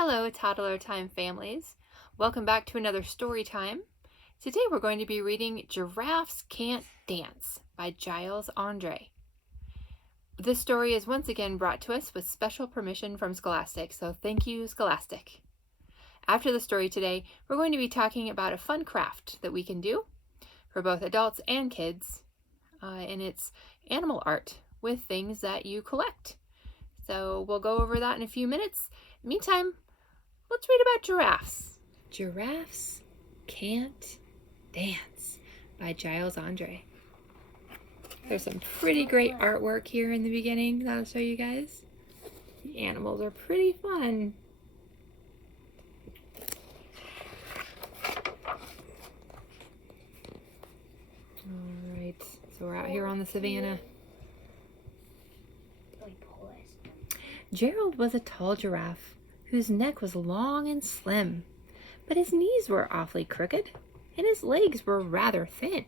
Hello, Toddler Time families. Welcome back to another story time. Today we're going to be reading Giraffes Can't Dance by Giles Andre. This story is once again brought to us with special permission from Scholastic, so thank you, Scholastic. After the story today, we're going to be talking about a fun craft that we can do for both adults and kids, and it's animal art with things that you collect. So we'll go over that in a few minutes. Meantime, let's read about giraffes. Giraffes Can't Dance by Giles Andre. There's some pretty great artwork here in the beginning that I'll show you guys. The animals are pretty fun. Alright, so we're out here on the savannah. Gerald was a tall giraffe whose neck was long and slim, but his knees were awfully crooked and his legs were rather thin.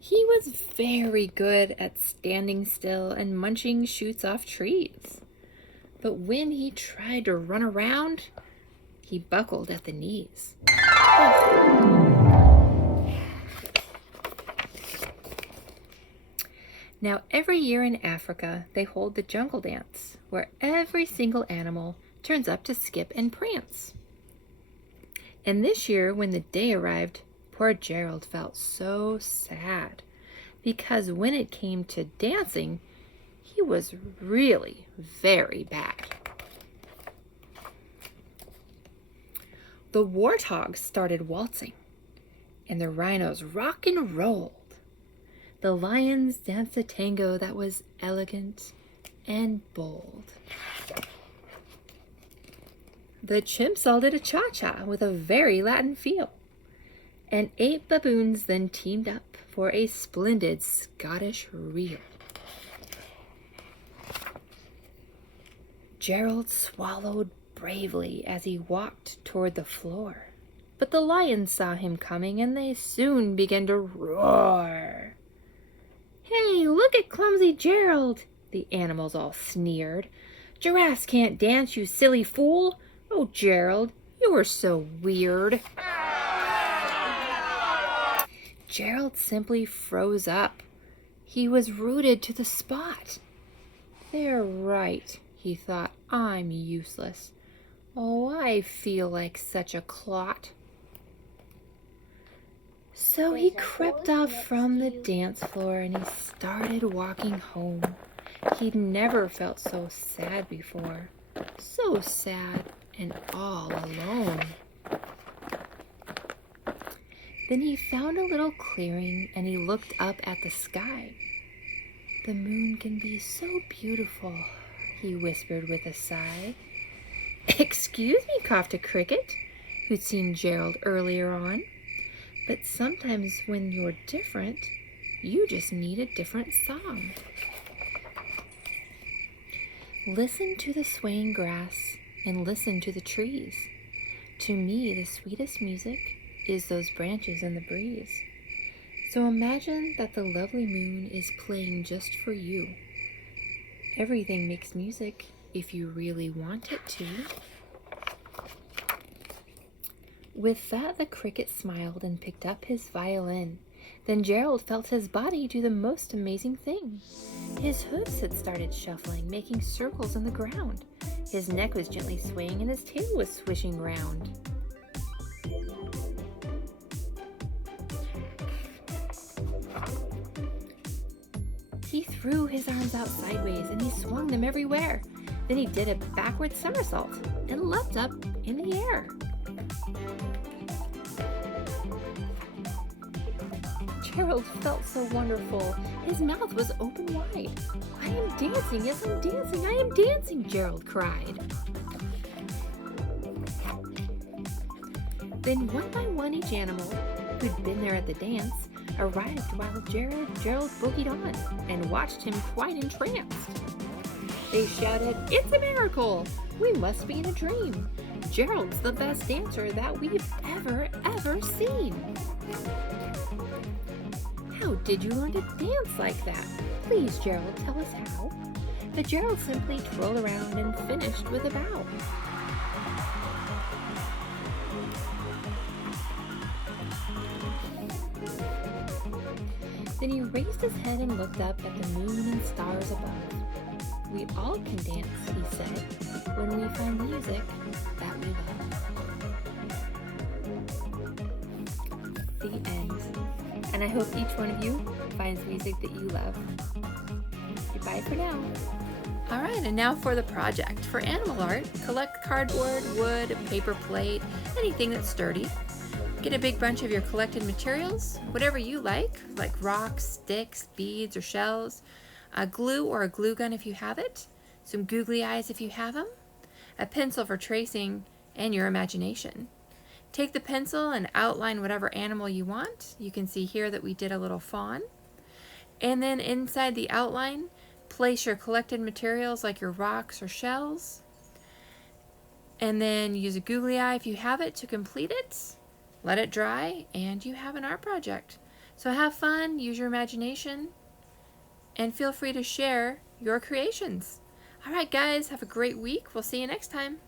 He was very good at standing still and munching shoots off trees, but when he tried to run around, he buckled at the knees. Now, every year in Africa, they hold the jungle dance, where every single animal turns up to skip and prance. And this year, when the day arrived, poor Gerald felt so sad, because when it came to dancing, he was really very bad. The warthogs started waltzing, and the rhinos rock and rolled. The lions danced a tango that was elegant and bold. The chimps all did a cha-cha with a very Latin feel. And 8 baboons then teamed up for a splendid Scottish reel. Gerald swallowed bravely as he walked toward the floor. But the lions saw him coming and they soon began to roar. "Hey, look at clumsy Gerald," the animals all sneered. "Giraffes can't dance, you silly fool. Oh, Gerald, you were so weird." Gerald simply froze up. He was rooted to the spot. "They're right," he thought. "I'm useless. Oh, I feel like such a clot." So he crept off from the dance floor and he started walking home. He'd never felt so sad before. So sad and all alone. Then he found a little clearing and he looked up at the sky. "The moon can be so beautiful," he whispered with a sigh. "Excuse me," coughed a cricket, who'd seen Gerald earlier on. "But sometimes when you're different, you just need a different song." Listen to the swaying grass and listen to the trees. To me, the sweetest music is those branches in the breeze. So imagine that the lovely moon is playing just for you. Everything makes music if you really want it to. With that, the cricket smiled and picked up his violin. Then Gerald felt his body do the most amazing thing. His hooves had started shuffling, making circles on the ground. His neck was gently swaying and his tail was swishing round. He threw his arms out sideways and he swung them everywhere. Then he did a backward somersault and leapt up in the air. Gerald felt so wonderful. His mouth was open wide. "I am dancing, yes, I'm dancing, I am dancing," Gerald cried. Then one by one each animal who'd been there at the dance arrived while Gerald boogied on and watched him quite entranced. They shouted, "It's a miracle! We must be in a dream. Gerald's the best dancer that we've ever seen." "How did you learn to dance like that? Please, Gerald, tell us how." but Gerald simply twirled around and finished with a bow. Then he raised his head and looked up at the moon and stars above. We all can dance, he said, when we find music that we love. The end. And I hope each one of you finds music that you love. Goodbye for now. All right, and now for the project. For animal art, collect cardboard, wood, paper plate, anything that's sturdy. Get a big bunch of your collected materials, whatever you like rocks, sticks, beads, or shells, a glue or a glue gun if you have it, some googly eyes if you have them, a pencil for tracing, and your imagination. Take the pencil and outline whatever animal you want. You can see here that we did a little fawn. And then inside the outline, place your collected materials like your rocks or shells. And then use a googly eye if you have it to complete it. Let it dry, and you have an art project. So have fun, use your imagination, and feel free to share your creations. All right, guys, have a great week. We'll see you next time.